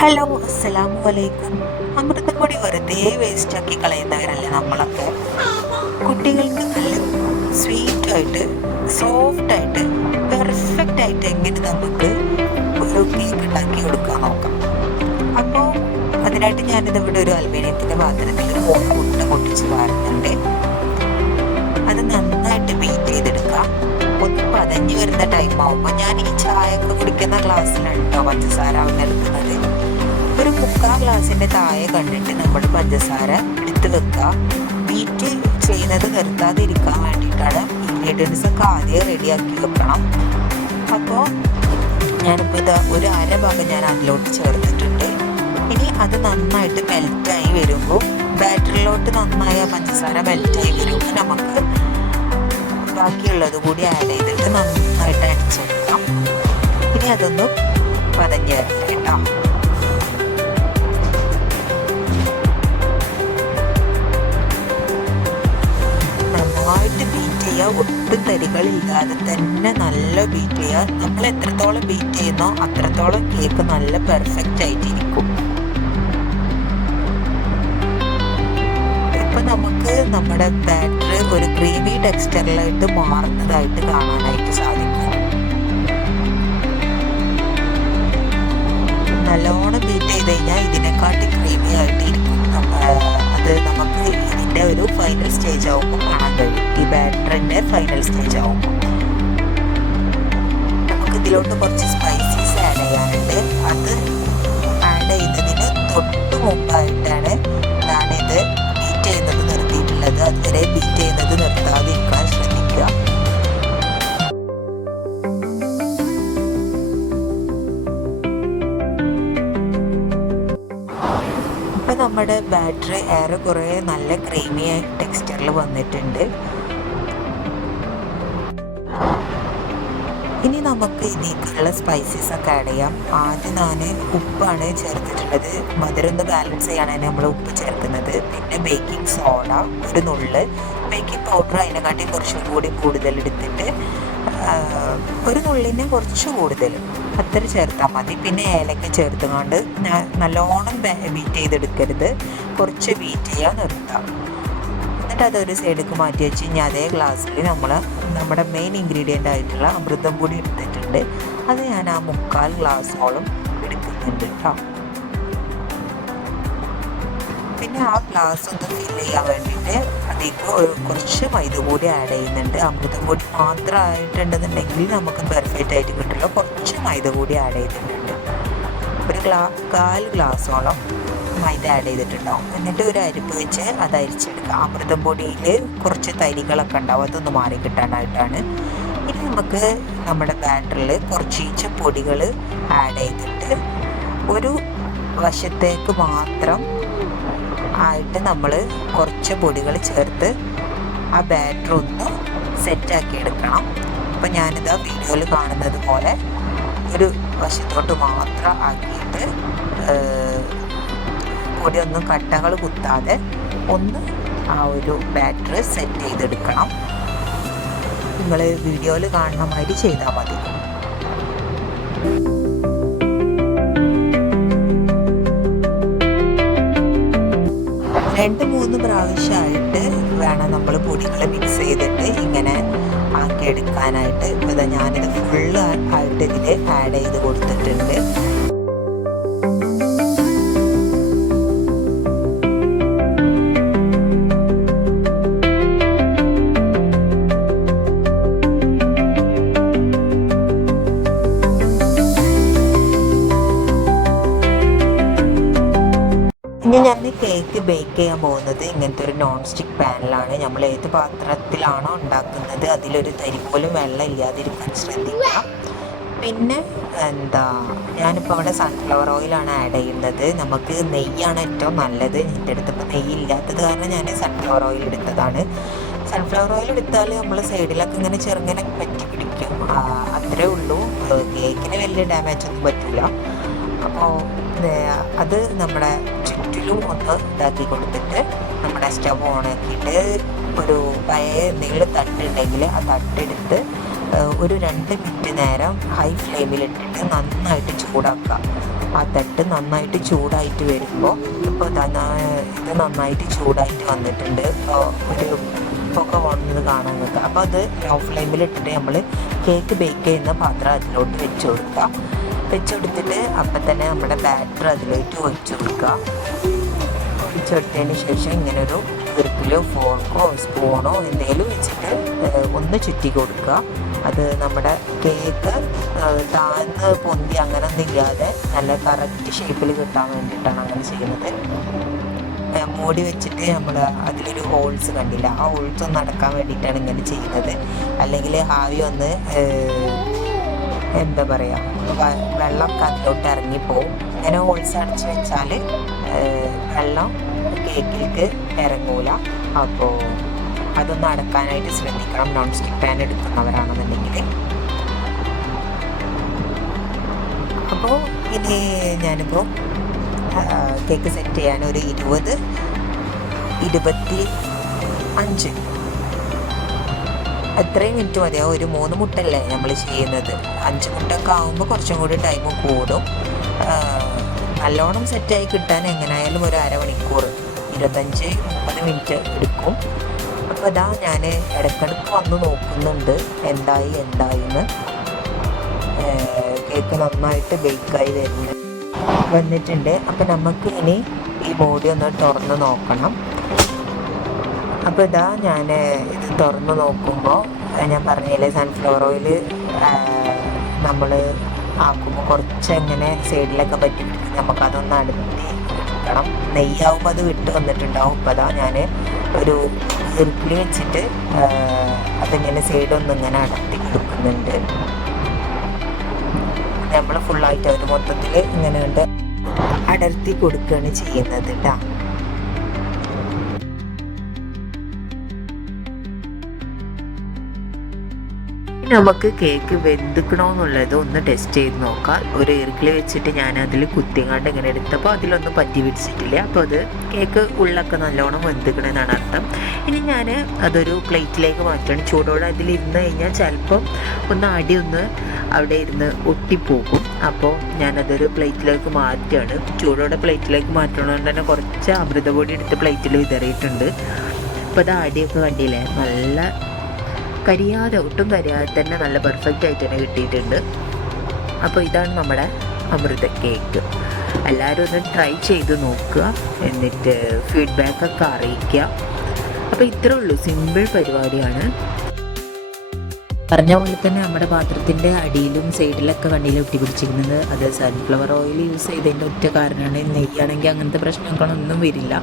Hello, അസ്സലാമു അലൈക്കും. അമൃതപ്പൊടി വെറുതെ വേസ്റ്റാക്കി കളയുന്നവരല്ലേ നമ്മളൊക്കെ. കുട്ടികൾക്ക് നല്ല സ്വീറ്റായിട്ട്, സോഫ്റ്റായിട്ട്, പെർഫെക്റ്റ് ആയിട്ട് എങ്ങനെ നമുക്ക് ഒരു കേക്ക് ഉണ്ടാക്കി കൊടുക്കാൻ നോക്കാം. അപ്പോൾ അതിനായിട്ട് ഞാനിതിവിടെ ഒരു അലുമിനിയത്തിൻ്റെ പാത്രത്തിൽ ഒരു 3 മുട്ട പൊട്ടിച്ച് വാരുന്നുണ്ട്. അത് നന്നായിട്ട് ബീറ്റ് ചെയ്തെടുക്കുക. ഒന്ന് പതഞ്ഞ് വരുന്ന ടൈം ആകുമ്പോൾ ഞാൻ ഈ ചായ ഒക്കെ കുടിക്കുന്ന ഗ്ലാസ്സിലാണ് കേട്ടോ പഞ്ചസാര എടുക്കുന്നത്. ഒരു 3/4 ഗ്ലാസിൻ്റെ താഴെ കണ്ടിട്ട് നമ്മൾ പഞ്ചസാര എടുത്ത് വെക്കുക. ബീറ്റ് ചെയ്യുന്നത് നിർത്താതെ ഇരിക്കാൻ വേണ്ടിയിട്ടാണ്. ഇൻഗ്രീഡിയൻസ് ഒക്കെ ആദ്യം റെഡിയാക്കി വെക്കണം. അപ്പോൾ ഞാനിപ്പോൾ ഇത് ഒരു അര ഭാഗം ഞാൻ അതിലോട്ട് ചേർത്തിട്ടുണ്ട്. ഇനി അത് നന്നായിട്ട് മെൽറ്റായി വരുമ്പോൾ ബാറ്ററിലോട്ട് നന്നായി പഞ്ചസാര മെൽറ്റായി വരുമ്പോൾ നമുക്ക് ബാക്കിയുള്ളത് കൂടി ആഡ് ചെയ്തിട്ട് നന്നായിട്ട് അടിച്ചെടുക്കാം. ഇനി അതൊന്ന് പതഞ്ഞ് വരട്ടെ കേട്ടോ. നന്നായിട്ട് ബീറ്റ് ചെയ്യുക. ഒട്ടും തരികളില്ലാതെ തന്നെ നല്ല ബീറ്റ് ചെയ്യുക. നമ്മൾ എത്രത്തോളം ബീറ്റ് ചെയ്യുന്നോ അത്രത്തോളം കേക്ക് നല്ല പെർഫെക്റ്റ് ആയിട്ടിരിക്കും. ഇപ്പം നമുക്ക് നമ്മുടെ ബാറ്റർ ഒരു ക്രീമി ടെക്സ്ചറിലായിട്ട് മാറുന്നതായിട്ട് കാണാനായിട്ട് സാധിക്കും. നല്ലോണം ബീറ്റ് ചെയ്ത് കഴിഞ്ഞാൽ ഇതിനെക്കാട്ടി ക്രീമി ആയിട്ടിരിക്കും. അത് നമുക്ക് ഇതിൻ്റെ ഒരു ഫൈനൽ സ്റ്റേജ് ആകുമ്പോൾ കാണാൻ കഴിയും. ഈ ബാറ്ററിൻ്റെ ഫൈനൽ സ്റ്റേജ് ആകുമ്പോൾ നമുക്ക് ഇതിലോട്ട് കുറച്ച് സ്പൈസീസ് ആഡ് ചെയ്യാനുണ്ട്. അത് ആഡ് ചെയ്യുന്നതിന് തൊട്ട് മുമ്പായിട്ടാണ് ഞാനിത് ബീറ്റ് ചെയ്യുന്നത് നിർത്തിയിട്ടുള്ളത്. അതുവരെ ബീറ്റ് ചെയ്യുന്നത് നിർത്താതിരിക്കാൻ ശ്രദ്ധിക്കുക. ഇപ്പം നമ്മുടെ ബാറ്ററി ഏറെക്കുറെ നല്ല ക്രീമി ടെക്സ്ചറിൽ വന്നിട്ടുണ്ട്. ഇനി നമുക്ക് ഇതിലേക്കുള്ള സ്പൈസസ് ഒക്കെ ആഡ് ചെയ്യാം. ആദ്യം ഞാൻ ഉപ്പാണ് ചേർത്തിട്ടുള്ളത്. മധുരം ഒന്ന് ബാലൻസ് ചെയ്യാനാണ് നമ്മൾ ഉപ്പ് ചേർക്കുന്നത്. പിന്നെ ബേക്കിംഗ് സോഡ ഒരു നുള്ള്, ബേക്കിംഗ് പൗഡർ അതിനെക്കാട്ടി കുറച്ചും കൂടി കൂടുതൽ എടുത്തിട്ട് ഒരു നുള്ളിന് കുറച്ച് കൂടുതൽ അത്ര ചേർത്താൽ മതി. പിന്നെ ഏലക്ക ചേർത്തുകൊണ്ട് നല്ലോണം ബീറ്റ് ചെയ്തെടുക്കരുത്, കുറച്ച് ബീറ്റ് ചെയ്യാൻ നിർത്താം. എന്നിട്ട് അതൊരു സൈഡിലേക്ക് മാറ്റി വെച്ച് കഴിഞ്ഞാൽ അതേ ഗ്ലാസ്സിൽ നമ്മുടെ മെയിൻ ഇൻഗ്രീഡിയൻ്റ് ആയിട്ടുള്ള അമൃതം പൊടി എടുത്തിട്ടുണ്ട്. അത് ഞാൻ ആ 3/4 ഗ്ലാസ്സോളം എടുക്കുന്നുണ്ട് കേട്ടോ. പിന്നെ ആ ഗ്ലാസ് ഒന്ന് ഫില്ല് ചെയ്യാൻ വേണ്ടിയിട്ട് അതിലേക്ക് കുറച്ച് മൈദ പൊടി ആഡ് ചെയ്യുന്നുണ്ട്. അമൃതം പൊടി മാത്രമായിട്ടുണ്ടെന്നുണ്ടെങ്കിൽ നമുക്ക് പെർഫെക്റ്റ് ആയിട്ട് കിട്ടില്ല. കുറച്ച് മൈദ പൊടി ആഡ് ചെയ്തിട്ടുണ്ട്. ഒരു 1/4 ഗ്ലാസ്സോളം മൈദ ആഡ് ചെയ്തിട്ടുണ്ടാവും. എന്നിട്ട് ഒരു അരിപ്പ് വെച്ച് അത് അരിച്ചെടുക്കുക. അമൃതം പൊടിയിൽ കുറച്ച് തരികളൊക്കെ ഉണ്ടാവും, അതൊന്ന് മാറി കിട്ടാനായിട്ടാണ്. ഇനി നമുക്ക് നമ്മുടെ ബാറ്ററിൽ കുറച്ച് പൊടികൾ ആഡ് ചെയ്തിട്ട് ഒരു വശത്തേക്ക് മാത്രം ആയിട്ട് നമ്മൾ കുറച്ച് പൊടികൾ ചേർത്ത് ആ ബാറ്റർ ഒന്ന് സെറ്റാക്കി എടുക്കണം. അപ്പം ഞാനിതാ വീഡിയോയിൽ കാണുന്നത് പോലെ ഒരു വശത്തോട്ട് മാത്രം ആക്കിയിട്ട് പൊടിയൊന്നും കട്ടകൾ കുത്താതെ ഒന്ന് ആ ഒരു ബാറ്റർ സെറ്റ് ചെയ്തെടുക്കണം. നിങ്ങൾ വീഡിയോയിൽ കാണുന്ന മാതിരി ചെയ്താൽ മതി. 2-3 പ്രാവശ്യമായിട്ട് വേണം നമ്മൾ പൊടികൾ മിക്സ് ചെയ്തിട്ട് ഇങ്ങനെ ആക്കിയെടുക്കാനായിട്ട്. ഇപ്പോൾ ഇതാ ഞാനിത് ഫുള്ള് ആയിട്ട് ഇതിൽ ആഡ് ചെയ്ത് കൊടുത്തിട്ടുണ്ട്. ഇനി ഞാൻ കേക്ക് ബേക്ക് ചെയ്യാൻ പോകുന്നത് ഇങ്ങനത്തെ ഒരു നോൺ സ്റ്റിക്ക് പാനിലാണ്. നമ്മൾ ഏത് പാത്രത്തിലാണോ ഉണ്ടാക്കുന്നത് അതിലൊരു തരി പോലും വെള്ളം ഇല്ലാതിരിക്കാൻ ശ്രദ്ധിക്കുക. പിന്നെ ഞാനിപ്പോൾ അവിടെ സൺഫ്ലവർ ഓയിലാണ് ആഡ് ചെയ്യുന്നത്. നമുക്ക് നെയ്യാണ് ഏറ്റവും നല്ലത്. എൻ്റെ അടുത്തിപ്പോൾ നെയ്യ് ഇല്ലാത്തത് കാരണം ഞാൻ സൺഫ്ലവർ ഓയിൽ എടുത്തതാണ്. സൺഫ്ലവർ ഓയിൽ എടുത്താൽ നമ്മൾ സൈഡിലൊക്കെ ഇങ്ങനെ ചെറുങ്ങനെ പറ്റി പിടിക്കും, അത്രേ ഉള്ളൂ. കേക്കിന് വലിയ ഡാമേജ് ഒന്നും പറ്റില്ല. അപ്പോൾ അത് നമ്മുടെ ചുറ്റിലും ഒന്ന് ഇതാക്കി കൊടുത്തിട്ട് നമ്മുടെ സ്റ്റവ് ഓണാക്കിയിട്ട് ഒരു പഴയ എന്തെങ്കിലും തട്ടുണ്ടെങ്കിൽ ആ തട്ടെടുത്ത് ഒരു 2 മിനിറ്റ് നേരം ഹൈ ഫ്ലെയിമിലിട്ടിട്ട് നന്നായിട്ട് ചൂടാക്കുക. ആ തട്ട് നന്നായിട്ട് ചൂടായിട്ട് വരുമ്പോൾ ഇപ്പോൾ ഇത് നന്നായിട്ട് ചൂടായിട്ട് വന്നിട്ടുണ്ട്. ഒരു പുക വന്നത് കാണാൻ വെക്കുക. അപ്പോൾ അത് ലോ ഫ്ലെയിമിലിട്ടിട്ട് നമ്മൾ കേക്ക് ബേക്ക് ചെയ്യുന്ന പാത്രം അതിലോട്ട് വെച്ച് കൊടുക്കുക. വെച്ചെടുത്തിട്ട് അപ്പം തന്നെ നമ്മുടെ ബാറ്റർ അതിലോട്ട് ഒഴിച്ചു കൊടുക്കുക. ഒഴിച്ചെടുത്തതിന് ശേഷം ഇങ്ങനൊരു കുറുക്കിലോ ഫോർക്കോ സ്പൂണോ എന്തെങ്കിലും വെച്ചിട്ട് ഒന്ന് ചുറ്റി കൊടുക്കുക. അത് നമ്മുടെ കേക്ക് താഴ്ന്ന് പൊന്തി അങ്ങനെ ഒന്നും ഇല്ലാതെ നല്ല കറക്റ്റ് ഷേപ്പിൽ കിട്ടാൻ വേണ്ടിയിട്ടാണ് അങ്ങനെ ചെയ്യുന്നത്. മൂടി വെച്ചിട്ട് നമ്മൾ അതിലൊരു ഹോൾസ് കണ്ടില്ല, ആ ഹോൾസ് ഒന്ന് അടക്കാൻ വേണ്ടിയിട്ടാണ് ഇങ്ങനെ ചെയ്യുന്നത്. അല്ലെങ്കിൽ ആവി ഒന്ന് എന്താ പറയുക, വെള്ളം അതിലോട്ട് ഇറങ്ങിപ്പോവും. ഇങ്ങനെ ഹോൾസ് അടച്ച് വെച്ചാൽ വെള്ളം കേക്കിലേക്ക് ഇറങ്ങൂല. അപ്പോൾ അതൊന്ന് അടക്കാനായിട്ട് ശ്രദ്ധിക്കണം, നോൺ സ്റ്റിക്ക് പാൻ എടുക്കുന്നവരാണെന്നുണ്ടെങ്കിൽ. അപ്പോൾ ഇനി ഞാനിപ്പോൾ കേക്ക് സെറ്റ് ചെയ്യാൻ ഒരു 20-25 അത്രയും മിനിറ്റ് മതിയാവും. ഒരു 3 മുട്ടല്ലേ നമ്മൾ ചെയ്യുന്നത്. 5 മുട്ടൊക്കെ ആകുമ്പോൾ കുറച്ചും കൂടി ടൈം കൂടും. നല്ലോണം സെറ്റായി കിട്ടാൻ എങ്ങനെയായാലും ഒരു അരമണിക്കൂർ 25-30 മിനിറ്റ് എടുക്കും. അപ്പോൾ അതാ ഞാൻ ഇടയ്ക്കിടയ്ക്ക് വന്ന് നോക്കുന്നുണ്ട് എന്തായിന്ന്. കേക്ക് നന്നായിട്ട് ബേക്കായി വന്നിട്ടുണ്ട്. അപ്പം നമുക്ക് ഇനി ഈ മൂടി ഒന്ന് തുറന്ന് നോക്കണം. അപ്പോൾ ഇതാ ഞാൻ ഇത് തുറന്ന് നോക്കുമ്പോൾ ഞാൻ പറഞ്ഞില്ലേ, സൺഫ്ലവർ ഓയിൽ നമ്മൾ ആക്കുമ്പോൾ കുറച്ച് എങ്ങനെ സൈഡിലൊക്കെ പറ്റി പിടിക്കും. നമുക്കതൊന്ന് അടുത്തി എടുക്കണം. നെയ്യാവുമ്പോൾ അത് വിട്ട് വന്നിട്ടുണ്ടാവും. അപ്പോൾ അതാ ഞാൻ ഒരു ഈർക്കിൽ വെച്ചിട്ട് അതിങ്ങനെ സൈഡൊന്നിങ്ങനെ അടത്തി കൊടുക്കുന്നുണ്ട്. നമ്മൾ ഫുള്ളായിട്ട് അവർ മൊത്തത്തിൽ ഇങ്ങനെ കൊണ്ട് അടർത്തി കൊടുക്കുകയാണ് ചെയ്യുന്നത് കേട്ടോ. നമുക്ക് കേക്ക് വെന്തിക്കണമെന്നുള്ളത് ഒന്ന് ടെസ്റ്റ് ചെയ്ത് നോക്കാം. ഒരു ഈർക്കിൽ വെച്ചിട്ട് ഞാൻ അതിൽ കുത്തിങ്ങാണ്ട് ഇങ്ങനെ എടുത്തപ്പോൾ അതിലൊന്നും പറ്റി പിടിച്ചിട്ടില്ല. അപ്പോൾ അത് കേക്ക് ഉള്ളൊക്കെ നല്ലോണം വെന്തിക്കണമെന്നാണ് അർത്ഥം. ഇനി ഞാൻ അതൊരു പ്ലേറ്റിലേക്ക് മാറ്റണം. ചൂടോടെ അതിലിരുന്ന് കഴിഞ്ഞാൽ ചിലപ്പം ഒന്ന് അവിടെ ഇരുന്ന് ഒട്ടിപ്പോകും. അപ്പോൾ ഞാനതൊരു പ്ലേറ്റിലേക്ക് മാറ്റുകയാണ്. ചൂടോടെ പ്ലേറ്റിലേക്ക് മാറ്റണതുകൊണ്ട് തന്നെ കുറച്ച് അമൃതപൊടി എടുത്ത് പ്ലേറ്റിൽ വിതറിയിട്ടുണ്ട്. അപ്പോൾ അത് അടിയൊക്കെ കണ്ടില്ലേ, നല്ല ഒട്ടും കരിയാതെ തന്നെ നല്ല പെർഫെക്റ്റ് ആയിട്ട് തന്നെ കിട്ടിയിട്ടുണ്ട്. അപ്പോൾ ഇതാണ് നമ്മുടെ അമൃത കേക്ക്. എല്ലാവരും ഒന്ന് ട്രൈ ചെയ്ത് നോക്കുക, എന്നിട്ട് ഫീഡ്ബാക്കൊക്കെ അറിയിക്കുക. അപ്പോൾ ഇത്രേ ഉള്ളൂ, സിമ്പിൾ പരിപാടിയാണ്. പറഞ്ഞ പോലെ തന്നെ നമ്മുടെ പാത്രത്തിൻ്റെ അടിയിലും സൈഡിലൊക്കെ കണ്ണിയിൽ ഒട്ടിപ്പിടിച്ചിരിക്കുന്നത് അത് സൺഫ്ലവർ ഓയിൽ യൂസ് ചെയ്തതിൻ്റെ ഒറ്റ കാരണമാണ്. നെയ്യാണെങ്കിൽ അങ്ങനത്തെ പ്രശ്നങ്ങളൊന്നും വരില്ല.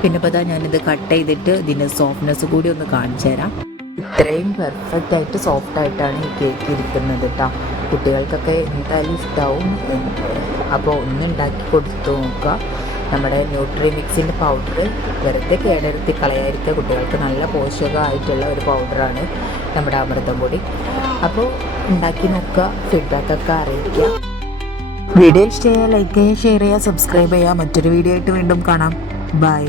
പിന്നെ ഇപ്പോൾ ഞാനിത് കട്ട് ചെയ്തിട്ട് ഇതിൻ്റെ സോഫ്റ്റ്നെസ് കൂടി ഒന്ന് കാണിച്ചു തരാം. ഇത്രയും പെർഫെക്റ്റ് ആയിട്ട് സോഫ്റ്റ് ആയിട്ടാണ് ഈ കേക്ക് ഇരിക്കുന്നത് കേട്ടോ. കുട്ടികൾക്കൊക്കെ എന്തായാലും ഇഷ്ടമാവും. അപ്പോൾ ഒന്ന് ഉണ്ടാക്കി കൊടുത്തു നോക്കുക. നമ്മുടെ ന്യൂട്രി മിക്സിൻ്റെ പൗഡർ വെറുതെ കേടെടുത്തി കളയാതിരിക്കുക. കുട്ടികൾക്ക് നല്ല പോഷകമായിട്ടുള്ള ഒരു പൗഡറാണ് നമ്മുടെ അമൃതം പൊടി. അപ്പോൾ ഉണ്ടാക്കി നോക്കുക, ഫീഡ്ബാക്കൊക്കെ അറിയിക്കുക. വീഡിയോ ഇഷ്ടമായ ലൈക്ക് ചെയ്യുക, ഷെയർ ചെയ്യുക, സബ്സ്ക്രൈബ് ചെയ്യുക. മറ്റൊരു വീഡിയോ ആയിട്ട് വീണ്ടും കാണാം. ബൈ.